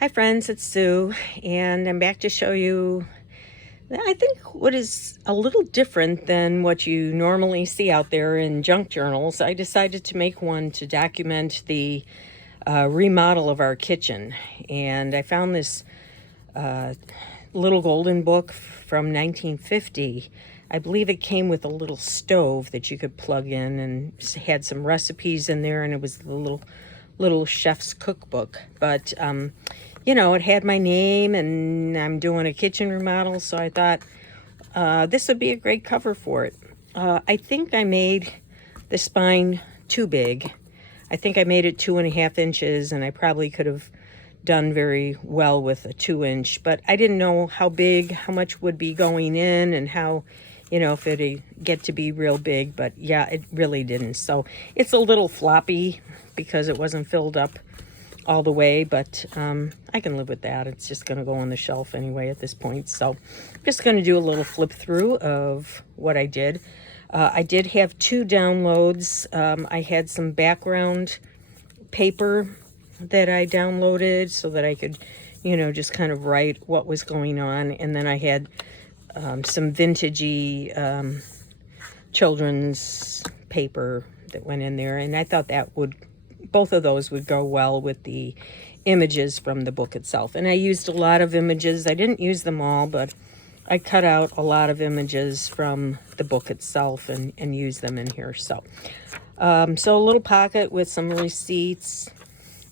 Hi friends, it's Sue, and I'm back to show you, I think, what is a little different than what you normally see out there in junk journals. I decided to make one to document the remodel of our kitchen, and I found this little golden book from 1950. I believe it came with a little stove that you could plug in and had some recipes in there, and it was the little chef's cookbook. But it had my name, and I'm doing a kitchen remodel, so I thought this would be a great cover for it. I think I made the spine too big. I think I made it 2.5 inches, and I probably could have done very well with a 2-inch, but I didn't know how big, how much would be going in, and how, if it'd get to be real big. But yeah, it really didn't. So it's a little floppy because it wasn't filled up all the way, but I can live with that. It's just going to go on the shelf anyway at this point. So I'm just going to do a little flip through of what I did. I did have 2 downloads. I had some background paper that I downloaded so that I could, just kind of write what was going on. And then I had some vintagey children's paper that went in there. And I thought both of those would go well with the images from the book itself. And I used a lot of images. I didn't use them all, but I cut out a lot of images from the book itself and used them in here. So a little pocket with some receipts.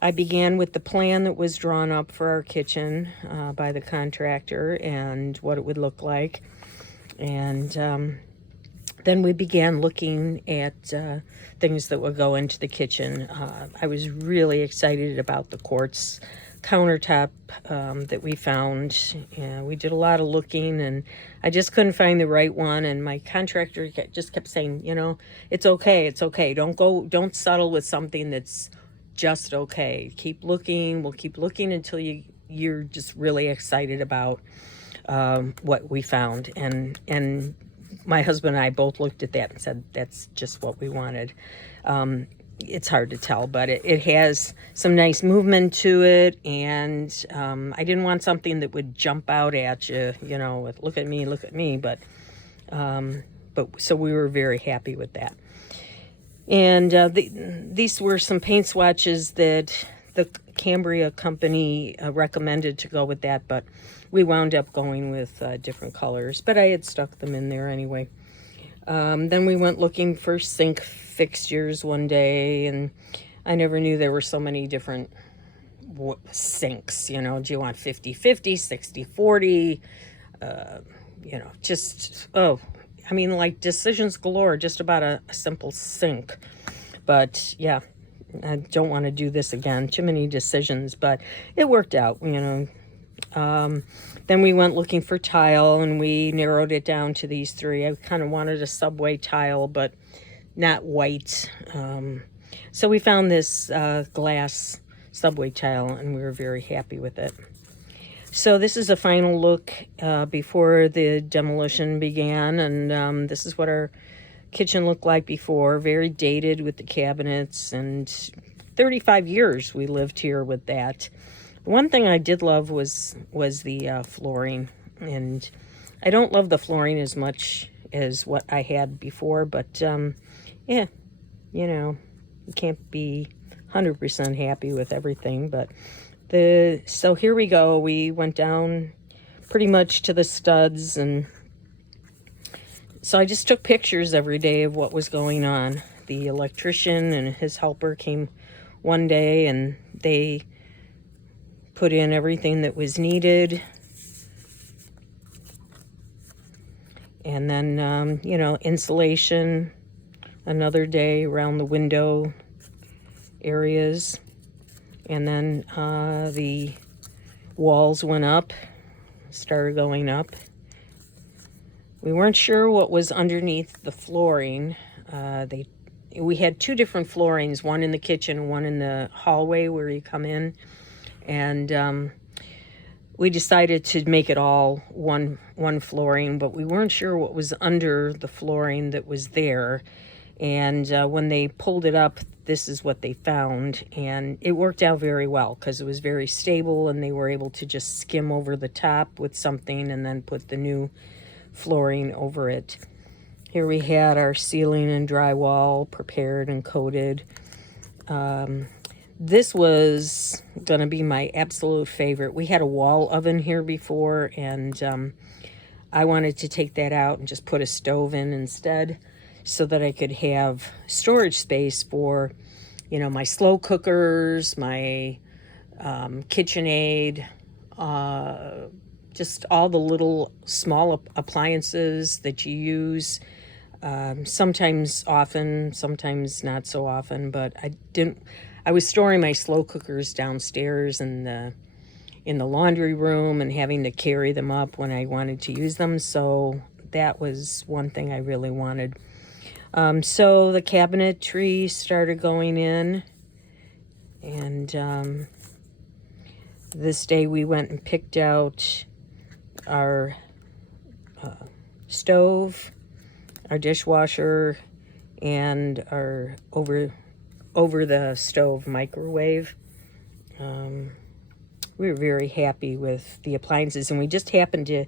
I began with the plan that was drawn up for our kitchen by the contractor and what it would look like. And then we began looking at things that would go into the kitchen. I was really excited about the quartz countertop that we found. We did a lot of looking, and I just couldn't find the right one. And my contractor just kept saying, it's okay, it's okay. Don't settle with something that's just okay. Keep looking. We'll keep looking until you're just really excited about what we found. And my husband and I both looked at that and said, that's just what we wanted. It's hard to tell, but it has some nice movement to it. And I didn't want something that would jump out at you, with look at me. But so we were very happy with that. And these were some paint swatches that the Cambria company recommended to go with that, but we wound up going with different colors, but I had stuck them in there anyway. Then we went looking for sink fixtures one day, and I never knew there were so many different sinks. Do you want 50-50, 60-40, like decisions galore just about a simple sink. But yeah, I don't want to do this again. Too many decisions, but it worked out, Then we went looking for tile, and we narrowed it down to these 3. I kind of wanted a subway tile, but not white. So we found this glass subway tile, and we were very happy with it. So this is a final look before the demolition began, and this is what our kitchen looked like before. Very dated with the cabinets, and 35 years we lived here with that. One thing I did love was the flooring, and I don't love the flooring as much as what I had before, but yeah, you can't be 100% happy with everything. But so here we go. We went down pretty much to the studs, and so I just took pictures every day of what was going on. The electrician and his helper came one day, and they put in everything that was needed. And then, insulation another day around the window areas. And then the walls went up, started going up. We weren't sure what was underneath the flooring. We had 2 different floorings, one in the kitchen and one in the hallway where you come in. And we decided to make it all one flooring, but we weren't sure what was under the flooring that was there. And when they pulled it up, this is what they found. And it worked out very well because it was very stable, and they were able to just skim over the top with something and then put the new flooring over it. Here we had our ceiling and drywall prepared and coated. This was going to be my absolute favorite. We had a wall oven here before, and I wanted to take that out and just put a stove in instead so that I could have storage space for, you know, my slow cookers, my KitchenAid, just all the little small appliances that you use. Sometimes often, sometimes not so often, but I was storing my slow cookers downstairs in the laundry room and having to carry them up when I wanted to use them. So that was one thing I really wanted. So the cabinetry started going in, and this day we went and picked out our stove, our dishwasher, and our over the stove microwave. We were very happy with the appliances, and we just happened to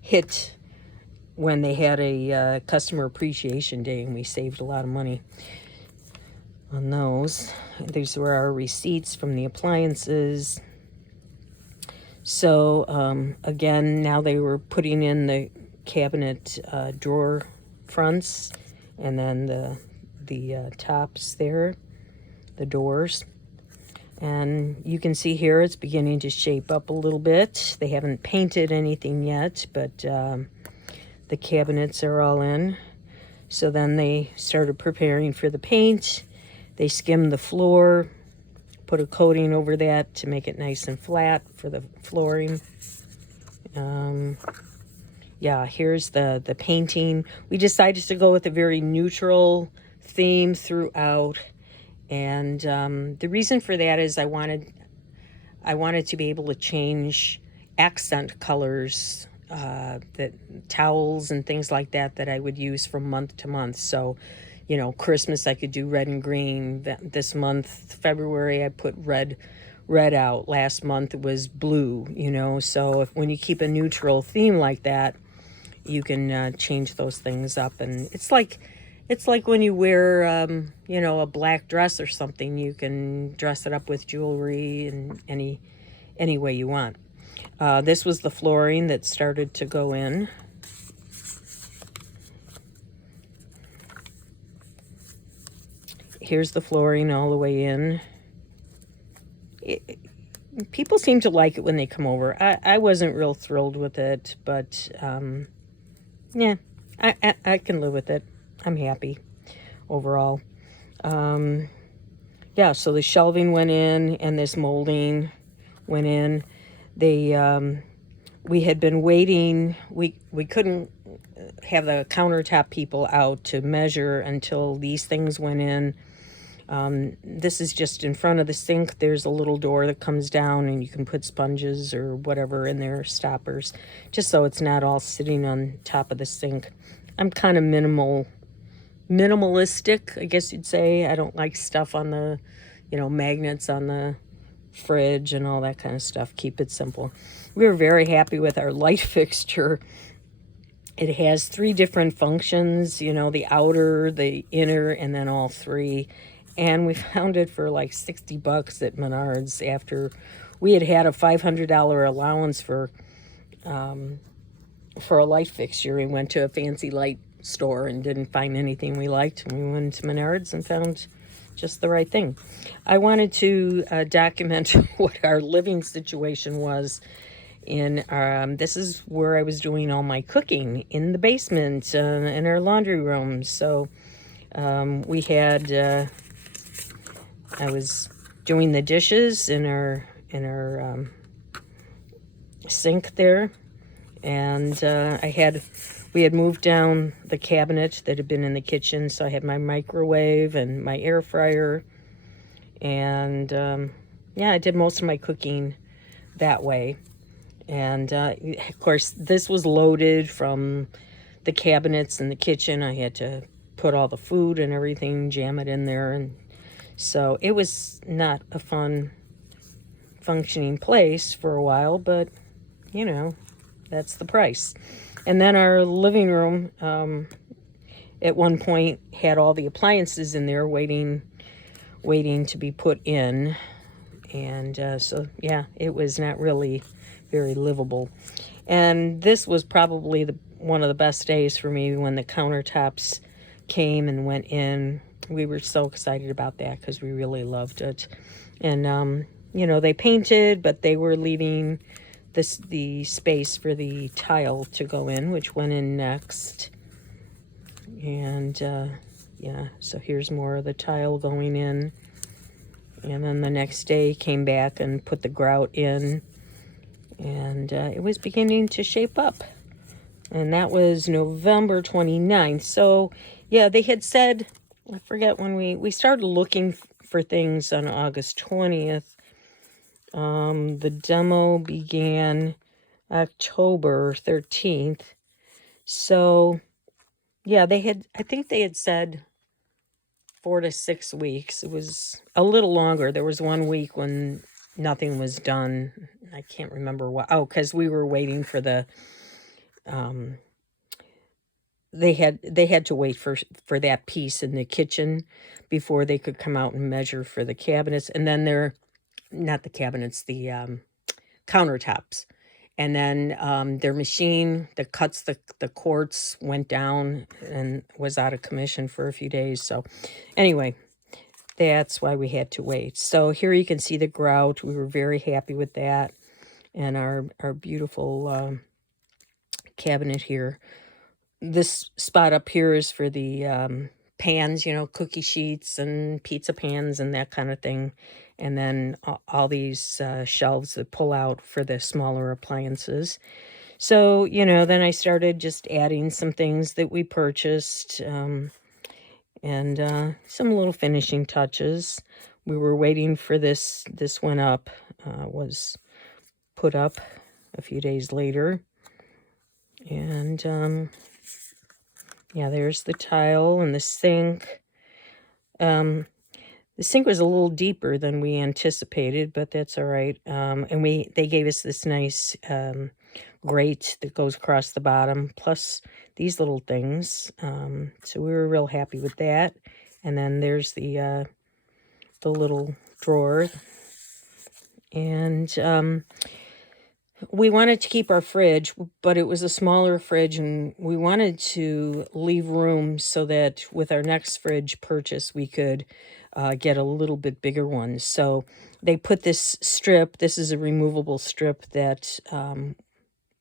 hit when they had a customer appreciation day, and we saved a lot of money on those. These were our receipts from the appliances. So again, now they were putting in the cabinet drawer fronts, and then the tops there, the doors. And you can see here it's beginning to shape up a little bit. They haven't painted anything yet, but the cabinets are all in. So then they started preparing for the paint. They skimmed the floor, put a coating over that to make it nice and flat for the flooring. Yeah, here's the painting. We decided to go with a very neutral theme throughout. And the reason for that is I wanted to be able to change accent colors, that towels and things like that I would use from month to month. So, you know, Christmas I could do red and green. This month, February, I put red out. Last month it was blue, you know. So when you keep a neutral theme like that, you can change those things up. And it's like when you wear, you know, a black dress or something, you can dress it up with jewelry in any way you want. This was the flooring that started to go in. Here's the flooring all the way in. People seem to like it when they come over. I wasn't real thrilled with it, but yeah, I can live with it. I'm happy overall. Yeah, so the shelving went in and this molding went in. We had been waiting. We couldn't have the countertop people out to measure until these things went in. This is just in front of the sink. There's a little door that comes down, and you can put sponges or whatever in there, stoppers, just so it's not all sitting on top of the sink. I'm kind of minimalistic, I guess you'd say. I don't like stuff on the, you know, magnets on the fridge and all that kind of stuff. Keep it simple. We were very happy with our light fixture. It has 3 different functions, you know, the outer, the inner, and then all 3. And we found it for like $60 at Menards after we had a $500 allowance for a light fixture. We went to a fancy light store and didn't find anything we liked. And we went to Menards and found just the right thing. I wanted to document what our living situation was in this is where I was doing all my cooking, in the basement, in our laundry room. So we had I was doing the dishes in our sink there, and we had moved down the cabinet that had been in the kitchen, so I had my microwave and my air fryer, and yeah, I did most of my cooking that way. And of course, this was loaded from the cabinets in the kitchen. I had to put all the food and everything, jam it in there. And so it was not a fun functioning place for a while, but you know, that's the price. And then our living room, at one point had all the appliances in there waiting to be put in. And so, yeah, it was not really very livable. And this was probably one of the best days for me when the countertops came and went in. We were so excited about that because we really loved it. And, you know, they painted, but they were leaving the space for the tile to go in, which went in next. And, yeah, so here's more of the tile going in. And then the next day came back and put the grout in. And it was beginning to shape up. And that was November 29th. So, yeah, they had said, I forget when we started looking for things on August 20th. The demo began October 13th. So, yeah, I think they had said 4 to 6 weeks. It was a little longer. There was 1 week when nothing was done. I can't remember what. Oh, because we were waiting for the, they had to wait for that piece in the kitchen before they could come out and measure for the cabinets. And then not the cabinets, the countertops. And then their machine that cuts the quartz went down and was out of commission for a few days. So anyway, that's why we had to wait. So here you can see the grout. We were very happy with that. And our beautiful cabinet here. This spot up here is for the pans, you know, cookie sheets and pizza pans and that kind of thing. And then all these shelves that pull out for the smaller appliances. So, you know, then I started just adding some things that we purchased and some little finishing touches. We were waiting for this one up, was put up a few days later. And, yeah, there's the tile and the sink. The sink was a little deeper than we anticipated, but that's all right. And they gave us this nice grate that goes across the bottom, plus these little things. So we were real happy with that. And then there's the little drawer. And we wanted to keep our fridge, but it was a smaller fridge, and we wanted to leave room so that with our next fridge purchase, we could get a little bit bigger one. So they put this strip. This is a removable strip that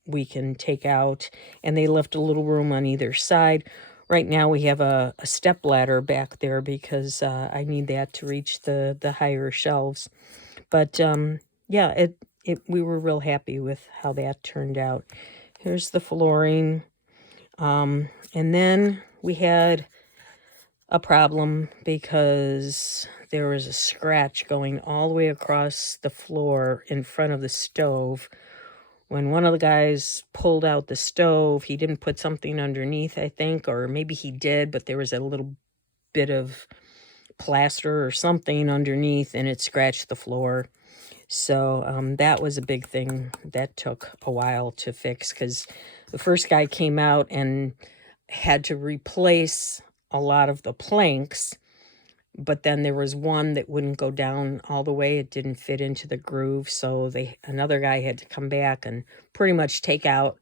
we can take out, and they left a little room on either side. Right now we have a step ladder back there because I need that to reach the higher shelves. But yeah, we were real happy with how that turned out. Here's the flooring. And then we had a problem because there was a scratch going all the way across the floor in front of the stove. When one of the guys pulled out the stove, he didn't put something underneath, I think, or maybe he did, but there was a little bit of plaster or something underneath, and it scratched the floor. So that was a big thing that took a while to fix because the first guy came out and had to replace a lot of the planks, but then there was one that wouldn't go down all the way. It didn't fit into the groove, so another guy had to come back and pretty much take out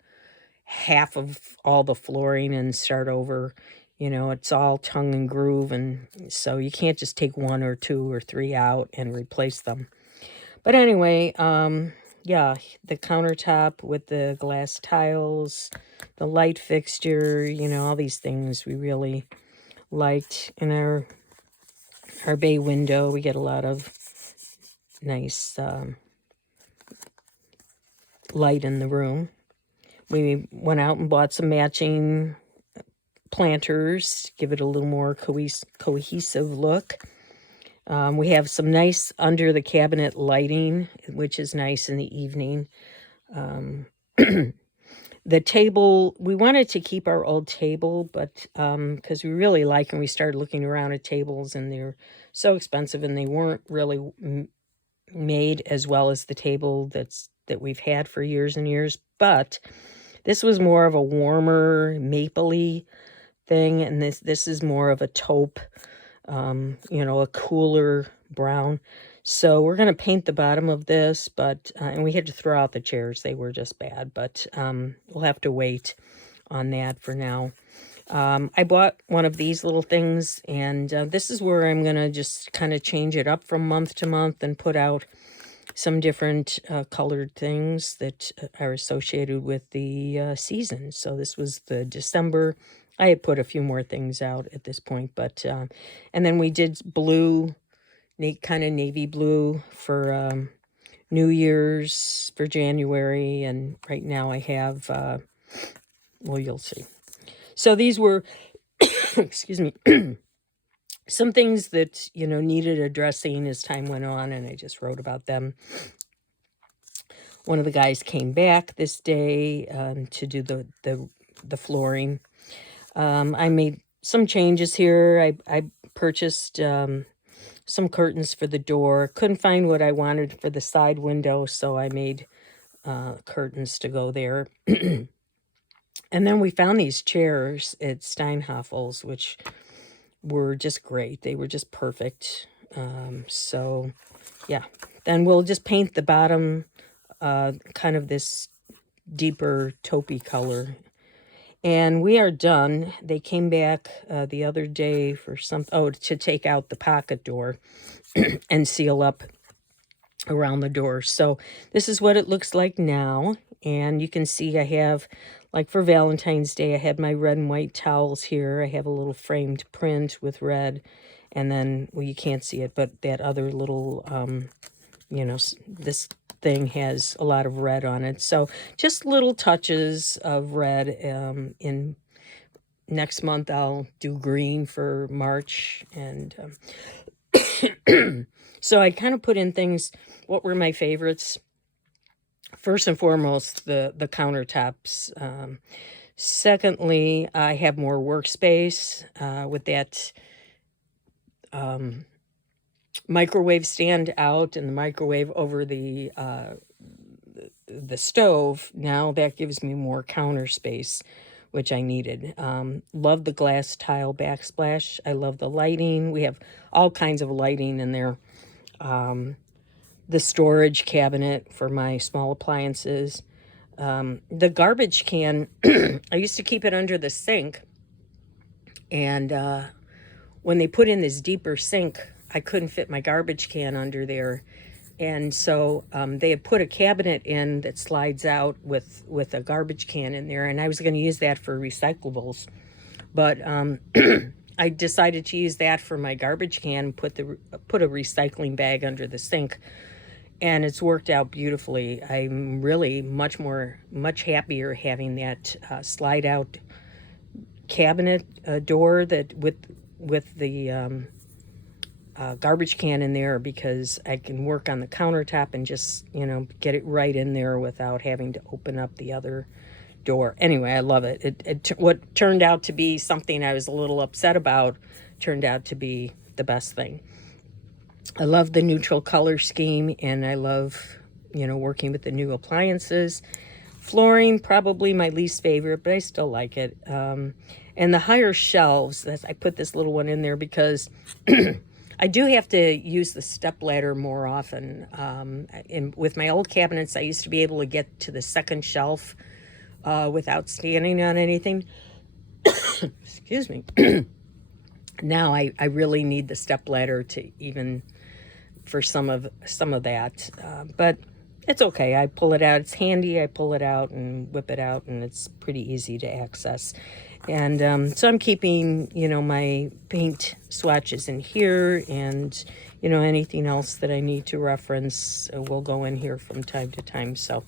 half of all the flooring and start over. You know, it's all tongue and groove, and so you can't just take 1 or 2 or 3 out and replace them. But anyway, yeah, the countertop with the glass tiles, the light fixture, you know, all these things we really liked. In our bay window, we get a lot of nice light in the room. We went out and bought some matching planters to give it a little more cohesive look. We have some nice under the cabinet lighting, which is nice in the evening. The table, we wanted to keep our old table, but because we really like them, we started looking around at tables, and they're so expensive, and they weren't really made as well as the table that we've had for years and years. But this was more of a warmer, mapley thing, and this is more of a taupe, a cooler brown. So we're going to paint the bottom of this, but and we had to throw out the chairs. They were just bad, but we'll have to wait on that for now. I bought one of these little things, and this is where I'm going to just kind of change it up from month to month and put out some different colored things that are associated with the season. So this was the December. I had put a few more things out at this point, but and then we did blue, kind of navy blue for New Year's for January, and right now I have, well, you'll see. So these were, excuse me, some things that, needed addressing as time went on, and I just wrote about them. One of the guys came back this day to do the flooring. I made some changes here. I purchased some curtains for the door. Couldn't find what I wanted for the side window, so I made curtains to go there. And then we found these chairs at Steinhoffel's, which were just great. They were just perfect. So, yeah. Then we'll just paint the bottom kind of this deeper taupey color. And we are done. They came back the other day for to take out the pocket door and seal up around the door. So this is what it looks like now. And you can see I have, like for Valentine's Day, I had my red and white towels here. I have a little framed print with red. And then, well, you can't see it, but that other little, this thing has a lot of red on it. So just little touches of red. In next month, I'll do green for March. And so I kind of put in things, what were my favorites? First and foremost, the countertops. Secondly, I have more workspace with that microwave stand out and the microwave over the stove. Now that gives me more counter space, which I needed. Love the glass tile backsplash. I love the lighting. We have all kinds of lighting in there. The storage cabinet for my small appliances. The garbage can, I used to keep it under the sink. And when they put in this deeper sink, I couldn't fit my garbage can under there. And so they had put a cabinet in that slides out with a garbage can in there. And I was going to use that for recyclables. But I decided to use that for my garbage can, put a recycling bag under the sink. And it's worked out beautifully. I'm really much happier having that slide out cabinet door that with the garbage can in there, because I can work on the countertop and just, get it right in there without having to open up the other door. Anyway, I love it. What turned out to be something I was a little upset about turned out to be the best thing. I love the neutral color scheme, and I love, working with the new appliances. Flooring, probably my least favorite, but I still like it. And the higher shelves, I put this little one in there because I do have to use the stepladder more often. With my old cabinets, I used to be able to get to the second shelf without standing on anything. Excuse me. Now I really need the stepladder to even for some of that, but it's okay. I pull it out. It's handy. I pull it out and whip it out, and it's pretty easy to access. And so I'm keeping, my paint swatches in here, and, anything else that I need to reference will go in here from time to time. So,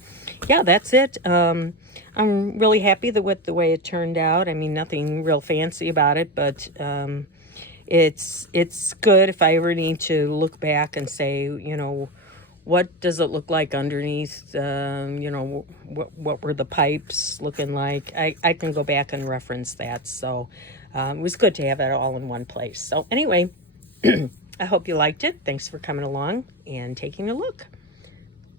yeah, that's it. I'm really happy with the way it turned out. I mean, nothing real fancy about it, but it's good if I ever need to look back and say, what does it look like underneath, you know, what were the pipes looking like. I can go back and reference that. So it was good to have it all in one place. So anyway, I hope you liked it. Thanks for coming along and taking a look.